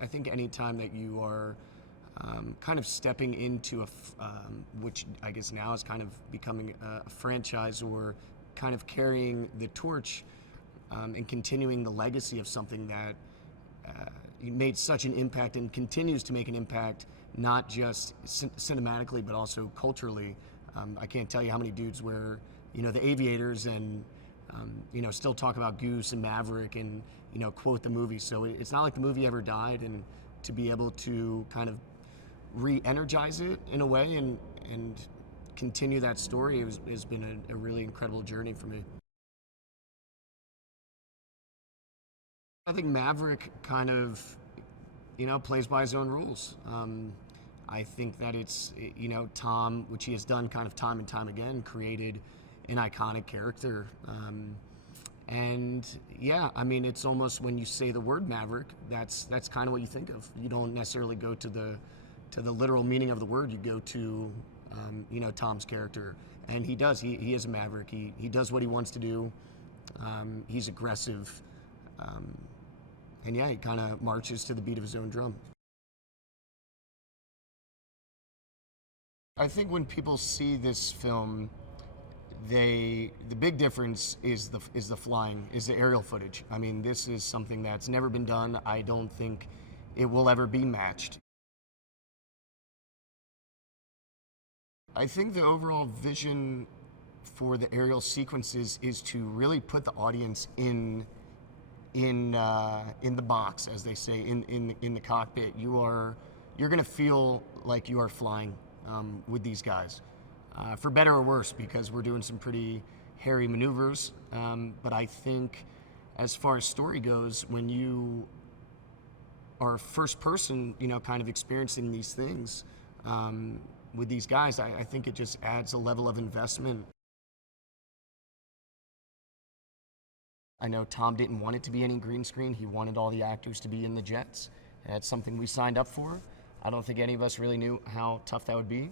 I think anytime that you are kind of stepping into which I guess now is kind of becoming a franchise, or kind of carrying the torch and continuing the legacy of something that made such an impact and continues to make an impact, not just cinematically but also culturally. I can't tell you how many dudes where the aviators and still talk about Goose and Maverick and quote the movie. So it's not like the movie ever died, and to be able to kind of re-energize it in a way and continue that story has been a really incredible journey for me. I think Maverick kind of plays by his own rules. I think that it's Tom, which he has done kind of time and time again, created an iconic character. And yeah, I mean, it's almost, when you say the word Maverick, that's kind of what you think of. You don't necessarily go to the literal meaning of the word. You go to Tom's character, and he does. He is a Maverick. He does what he wants to do. He's aggressive, and yeah, he kind of marches to the beat of his own drum. I think when people see this film, the big difference is the flying, is the aerial footage. I mean, this is something that's never been done. I don't think it will ever be matched. I think the overall vision for the aerial sequences is to really put the audience in the box, as they say, in the cockpit. You're going to feel like you are flying with these guys. For better or worse, because we're doing some pretty hairy maneuvers. But I think as far as story goes, when you are first person, kind of experiencing these things with these guys, I think it just adds a level of investment. I know Tom didn't want it to be any green screen. He wanted all the actors to be in the jets. That's something we signed up for. I don't think any of us really knew how tough that would be.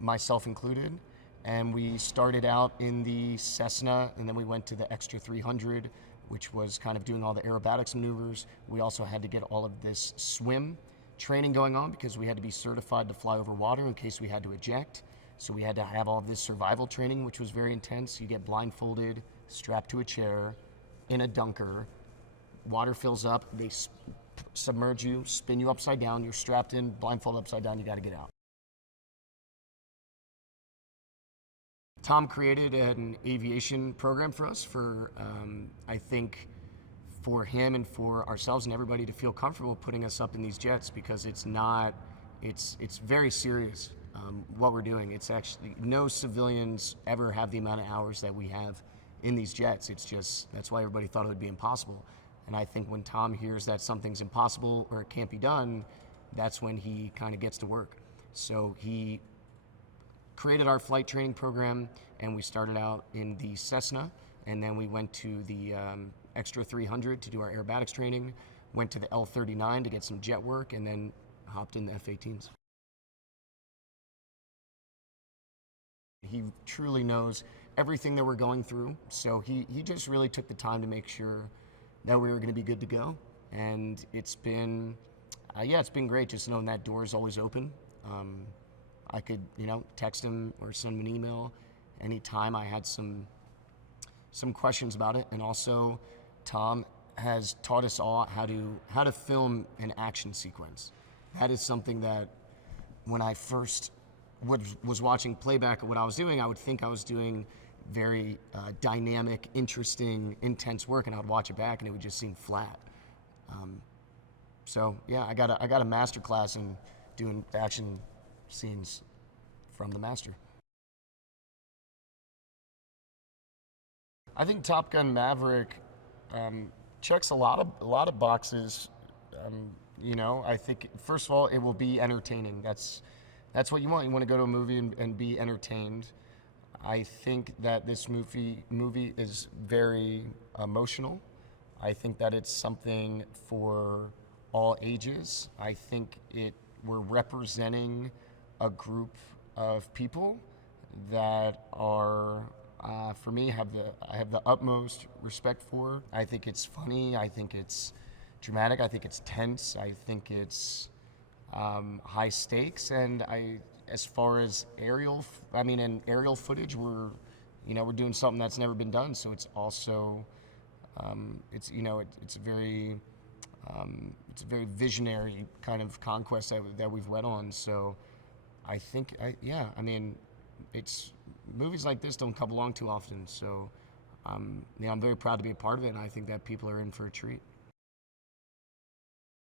Myself included, and we started out in the Cessna, and then we went to the Extra 300, which was kind of doing all the aerobatics maneuvers. We also had to get all of this swim training going on because we had to be certified to fly over water in case we had to eject. So we had to have all of this survival training, which was very intense. You get blindfolded, strapped to a chair, in a dunker. Water fills up, they submerge you, spin you upside down, you're strapped in, blindfolded upside down, you gotta get out. Tom created an aviation program for us for, I think, for him and for ourselves and everybody to feel comfortable putting us up in these jets, because it's very serious what we're doing. It's actually, no civilians ever have the amount of hours that we have in these jets. It's just, that's why everybody thought it would be impossible. And I think when Tom hears that something's impossible or it can't be done, that's when he kind of gets to work. So he created our flight training program, and we started out in the Cessna, and then we went to the Extra 300 to do our aerobatics training, went to the L-39 to get some jet work, and then hopped in the F-18s. He truly knows everything that we're going through, so he just really took the time to make sure that we were going to be good to go. And it's been, it's been great just knowing that door is always open. I could, text him or send him an email anytime I had some questions about it. And also, Tom has taught us all how to film an action sequence. That is something that when I first was watching playback of what I was doing, I would think I was doing very dynamic, interesting, intense work, and I would watch it back and it would just seem flat. So yeah, I got a masterclass in doing action scenes from the master. I think Top Gun Maverick checks a lot of boxes. I think first of all, it will be entertaining. That's what you want. You want to go to a movie and be entertained. I think that this movie is very emotional. I think that it's something for all ages. I think we're representing a group of people that are, for me, I have the utmost respect for. I think it's funny. I think it's dramatic. I think it's tense. I think it's high stakes. And as far as aerial footage, we're doing something that's never been done. So it's also, it's a very visionary kind of conquest that we've led on. So I think, it's movies like this don't come along too often. So I'm very proud to be a part of it, and I think that people are in for a treat.